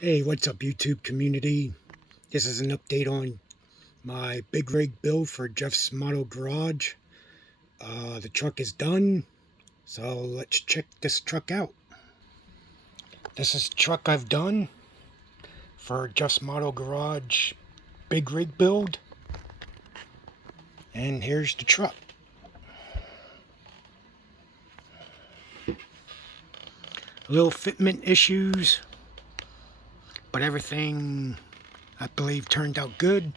Hey, what's up, YouTube community? This is an update on my big rig build for Jeff's Model Garage. The truck is done, so let's check this truck out. This is the truck I've done for Jeff's Model Garage big rig build, and here's the truck. Little fitment issues, but everything I believe turned out good.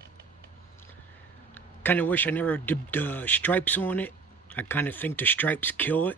Kind of wish I never did the stripes on it. I kind of think the stripes kill it.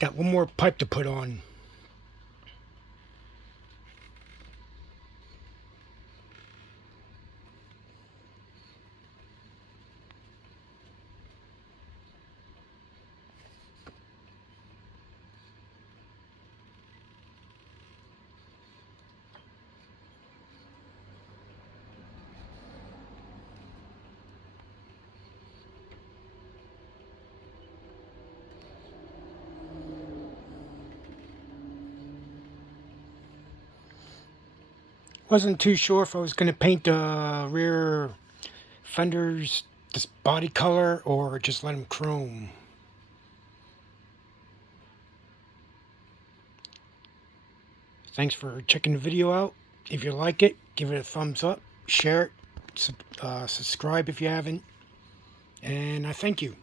Got one more pipe to put on. Wasn't too sure if I was going to paint the rear fenders this body color or just let them chrome. Thanks for checking the video out. If you like it, give it a thumbs up, share it, subscribe if you haven't, and I thank you.